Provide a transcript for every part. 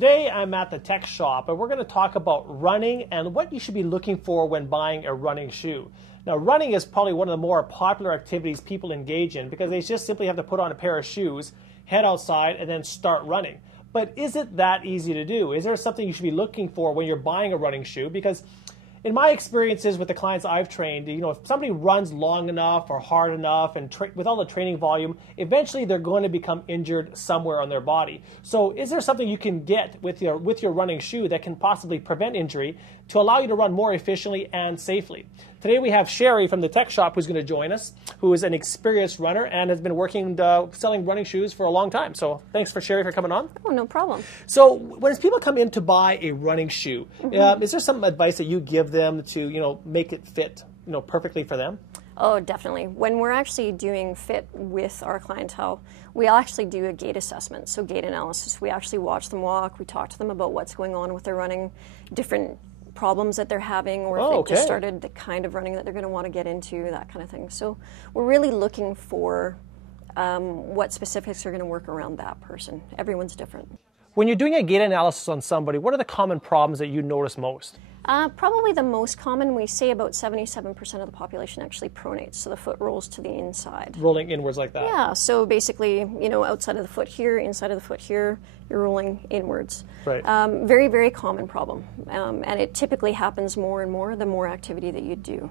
Today I'm at the tech shop and we're going to talk about running and what you should be looking for when buying a running shoe. Now, running is probably one of the more popular activities people engage in because they just simply have to put on a pair of shoes, head outside, and then start running. But is it that easy to do? Is there something you should be looking for when you're buying a running shoe? Because in my experiences with the clients I've trained, if somebody runs long enough or hard enough and with all the training volume, eventually they're going to become injured somewhere on their body. So is there something you can get with your running shoe that can possibly prevent injury to allow you to run more efficiently and safely? Today we have Sherry from the tech shop who's going to join us, who is an experienced runner and has been working selling running shoes for a long time. So thanks for Sherry for coming on. Oh, no problem. So when people come in to buy a running shoe, is there some advice that you give them to make it fit perfectly for them? Oh, definitely. When we're actually doing fit with our clientele, we actually do a gait assessment, so gait analysis. We actually watch them walk, we talk to them about what's going on with their running, different problems that they're having, or if they've just started the kind of running that they're going to want to get into, that kind of thing. So we're really looking for what specifics are going to work around that person. Everyone's different. When you're doing a gait analysis on somebody, what are the common problems that you notice most? Probably the most common, we say about 77% of the population actually pronates, so the foot rolls to the inside. Rolling inwards like that? Yeah, so basically, outside of the foot here, inside of the foot here, you're rolling inwards. Right. Very, very common problem, and it typically happens more and more the more activity that you do.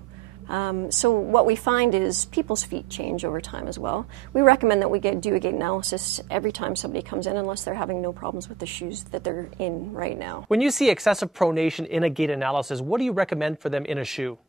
So what we find is people's feet change over time as well. We recommend that we do a gait analysis every time somebody comes in unless they're having no problems with the shoes that they're in right now. When you see excessive pronation in a gait analysis, what do you recommend for them in a shoe?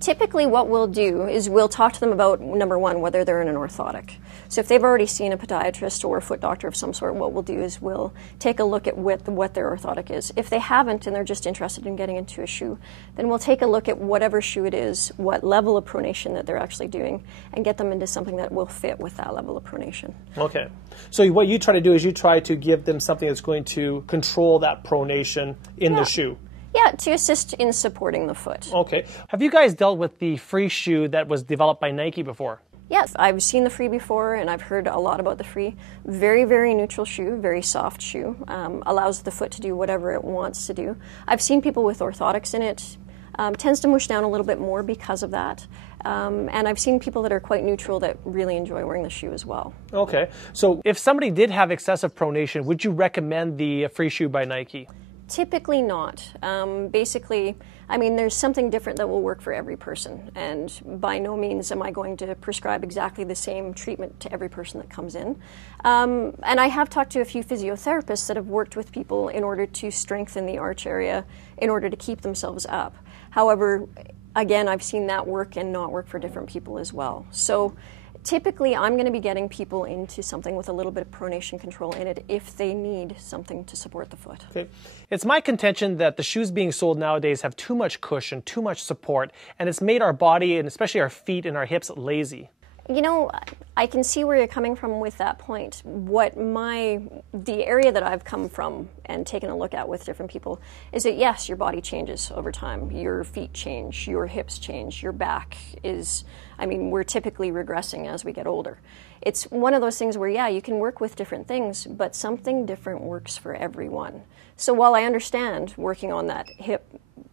Typically what we'll do is we'll talk to them about, number one, whether they're in an orthotic. So if they've already seen a podiatrist or a foot doctor of some sort, what we'll do is we'll take a look at what their orthotic is. If they haven't and they're just interested in getting into a shoe, then we'll take a look at whatever shoe it is, what level of pronation that they're actually doing, and get them into something that will fit with that level of pronation. Okay. So what you try to do is you try to give them something that's going to control that pronation in the shoe. Yeah, to assist in supporting the foot. Okay. Have you guys dealt with the free shoe that was developed by Nike before? Yes, I've seen the Free before, and I've heard a lot about the Free. Very, very neutral shoe, very soft shoe. Allows the foot to do whatever it wants to do. I've seen people with orthotics in it. Tends to mush down a little bit more because of that. And I've seen people that are quite neutral that really enjoy wearing the shoe as well. Okay. So if somebody did have excessive pronation, would you recommend the Free shoe by Nike? Typically not. Basically, there's something different that will work for every person, and by no means am I going to prescribe exactly the same treatment to every person that comes in. And I have talked to a few physiotherapists that have worked with people in order to strengthen the arch area in order to keep themselves up. However, again, I've seen that work and not work for different people as well. So typically, I'm going to be getting people into something with a little bit of pronation control in it if they need something to support the foot. Okay. It's my contention that the shoes being sold nowadays have too much cushion, too much support, and it's made our body, and especially our feet and our hips, lazy. I can see where you're coming from with that point. The area that I've come from and taken a look at with different people is that yes, your body changes over time. Your feet change, your hips change, your back is, we're typically regressing as we get older. It's one of those things where, yeah, you can work with different things, but something different works for everyone. So while I understand working on that hip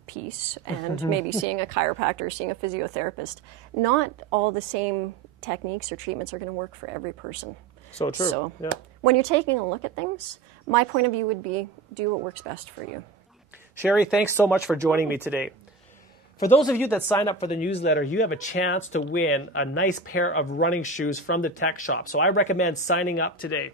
piece and maybe seeing a chiropractor, seeing a physiotherapist, not all the same techniques or treatments are going to work for every person. So true. So yeah. When you're taking a look at things, my point of view would be do what works best for you. Sherry, thanks so much for joining me today. For those of you that sign up for the newsletter, you have a chance to win a nice pair of running shoes from the tech shop. So I recommend signing up today.